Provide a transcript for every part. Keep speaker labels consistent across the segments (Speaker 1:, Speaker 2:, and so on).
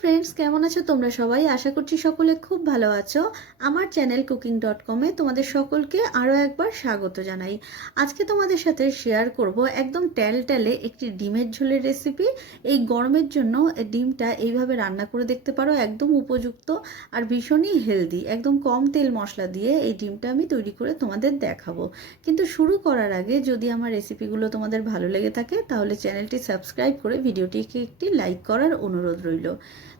Speaker 1: Friends কেমন আছো তোমরা সবাই? আশা করছি সকলে খুব ভালো আছো। আমার চ্যানেল কুকিং ডট কমে তোমাদের সকলকে আরও একবার স্বাগত জানাই। আজকে তোমাদের সাথে শেয়ার করব একদম ট্যাল ট্যালে একটি ডিমের ঝোলের রেসিপি এই গরমের জন্য ডিমটা এইভাবে রান্না করে দেখতে পারো, একদম উপযুক্ত আর ভীষণই হেলদি একদম কম তেল মশলা দিয়ে এই ডিমটা আমি তৈরি করে তোমাদের দেখাবো। কিন্তু শুরু করার আগে যদি আমার রেসিপিগুলো তোমাদের ভালো লেগে থাকে, তাহলে চ্যানেলটি সাবস্ক্রাইব করে ভিডিওটিকে একটি লাইক করার অনুরোধ রইল।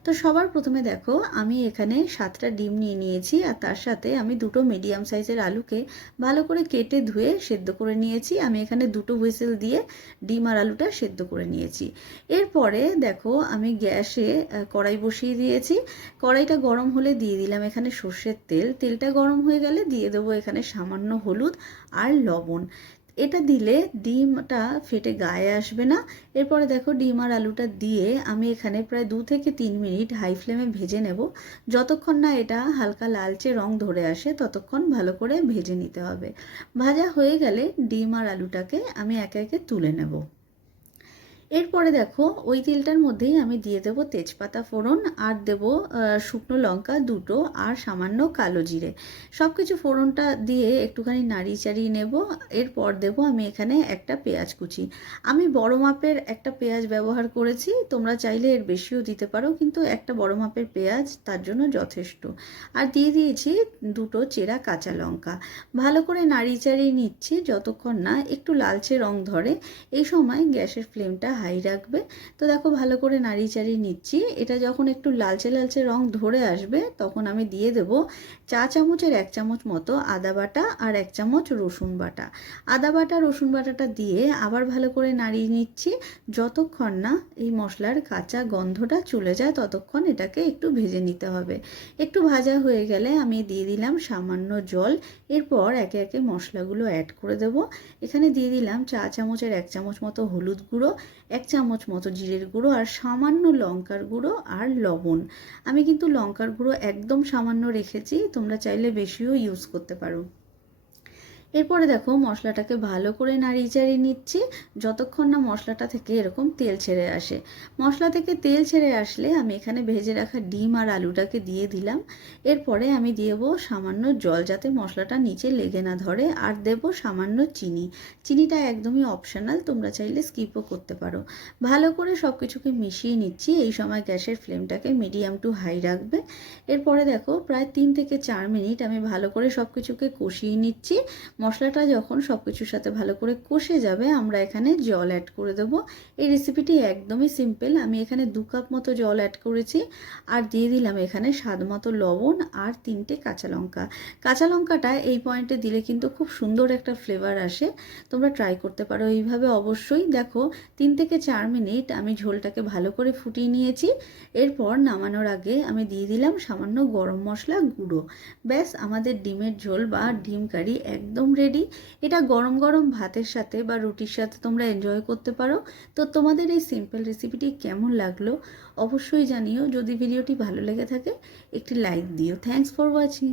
Speaker 1: তো সবার প্রথমে দেখো, আমি এখানে সাতটা ডিম নিয়ে নিয়েছি আর তার সাথে আমি দুটো মিডিয়াম সাইজের আলুকে ভালো করে কেটে ধুয়ে সেদ্ধ করে নিয়েছি। আমি এখানে দুটো হুইসেল দিয়ে ডিম আর আলুটা সেদ্ধ করে নিয়েছি। এরপরে দেখো, আমি গ্যাসে কড়াই বসিয়ে দিয়েছি। কড়াইটা গরম হলে দিয়ে দিলাম এখানে সর্ষের তেল। তেলটা গরম হয়ে গেলে দিয়ে দেবো এখানে সামান্য হলুদ আর লবণ। এটা দিলে ডিমটা ফেটে গায়ে আসবে না। এরপরে দেখো ডিম আর আলুটা দিয়ে আমি এখানে প্রায় দু থেকে তিন মিনিট হাই ফ্লেমে ভেজে নেব। যতক্ষণ না এটা হালকা লালচে রং ধরে আসে, ততক্ষণ ভালো করে ভেজে নিতে হবে। ভাজা হয়ে গেলে ডিম আর আলুটাকে আমি একে একে তুলে নেব। এরপরে দেখো, ওই তেলটার মধ্যেই আমি দিয়ে দেবো তেজপাতা ফোড়ন আর দেব শুকনো লঙ্কা দুটো আর সামান্য কালো জিরে। সব কিছু ফোড়নটা দিয়ে একটুখানি নাড়ি চাড়িয়ে নেব। এরপর দেব আমি এখানে একটা পেঁয়াজ কুচি। আমি বড় মাপের একটা পেঁয়াজ ব্যবহার করেছি, তোমরা চাইলে এর বেশিও দিতে পারো, কিন্তু একটা বড় মাপের পেঁয়াজ তার জন্য যথেষ্ট। আর দিয়ে দিয়েছি দুটো চেরা কাঁচা লঙ্কা। ভালো করে নাড়ি চাড়িয়ে নিচ্ছি, যতক্ষণ না একটু লালচে রং ধরে। এই সময় গ্যাসের ফ্লেমটা হাই রাখবে। তো দেখো ভালো করে নাড়ি চাড়িয়ে নিচ্ছি। এটা যখন একটু লালচে লালচে রং ধরে আসবে, তখন আমি দিয়ে দেব চা চামচের এক চামচ মতো আদা বাটা আর এক চামচ রসুন বাটা। আদা বাটা, রসুন বাটাটা দিয়ে আবার ভালো করে নাড়িয়ে নিচ্ছি। যতক্ষণ না এই মশলার কাঁচা গন্ধটা চলে যায়, ততক্ষণ এটাকে একটু ভেজে নিতে হবে। একটু ভাজা হয়ে গেলে আমি দিয়ে দিলাম সামান্য জল। এরপর একে একে মশলাগুলো অ্যাড করে দেব। এখানে দিয়ে দিলাম চা চামচের এক চামচ মতো হলুদ গুঁড়ো। এক চামচ মতো জিরের গুঁড়ো আর সামান্য লঙ্কার গুঁড়ো আর লবণ। আমি কিন্তু লঙ্কার গুঁড়ো একদম সামান্য রেখেছি, তোমরা চাইলে বেশিও ইউজ করতে পারো। এরপরে দেখো মশলাটাকে ভালো করে নাড়িয়ে চাড়িয়ে নিচ্ছি। যতক্ষণ না মশলাটা থেকে এরকম তেল ছেড়ে আসে। মশলা থেকে তেল ছেড়ে আসলে আমি এখানে ভেজে রাখা ডিম আর আলুটাকে দিয়ে দিলাম। এরপরে আমি দেবো সামান্য জল যাতে মশলাটা নিচে লেগে না ধরে। আর দেব সামান্য চিনি। চিনিটা একদমই অপশনাল তোমরা চাইলে স্কিপও করতে পারো। ভালো করে সব কিছুকে মিশিয়ে নিচ্ছি। এই সময় গ্যাসের ফ্লেমটাকে মিডিয়াম টু হাই রাখবে। এরপরে দেখো প্রায় তিন থেকে চার মিনিট আমি ভালো করে সব কিছুকে কষিয়ে নিচ্ছি। মশলাটা যখন সব কিছুর সাথে ভালো করে কষে যাবে, আমরা এখানে জল অ্যাড করে দেবো। এই রেসিপিটি একদমই সিম্পল আমি এখানে দু কাপ মতো জল অ্যাড করেছি আর দিয়ে দিলাম এখানে স্বাদ মতো লবণ আর তিনটে কাঁচা লঙ্কা। কাঁচা লঙ্কাটা এই পয়েন্টে দিলে কিন্তু খুব সুন্দর একটা ফ্লেভার আসে। তোমরা ট্রাই করতে পারো এইভাবে অবশ্যই। দেখো, তিন থেকে চার মিনিট আমি ঝোলটাকে ভালো করে ফুটিয়ে নিয়েছি। এরপর নামানোর আগে আমি দিয়ে দিলাম সামান্য গরম মশলা গুঁড়ো। ব্যাস, আমাদের ডিমের ঝোল বা ডিম কারি একদম রেডি এটা গরম গরম ভাতের সাথে বা রুটির সাথে তোমরা এনজয় করতে পারো। তো তোমাদের এই সিম্পল রেসিপিটি কেমন লাগল অবশ্যই জানিও। যদি ভিডিওটি ভালো লেগে থাকে, একটি লাইক দিও। Thanks for watching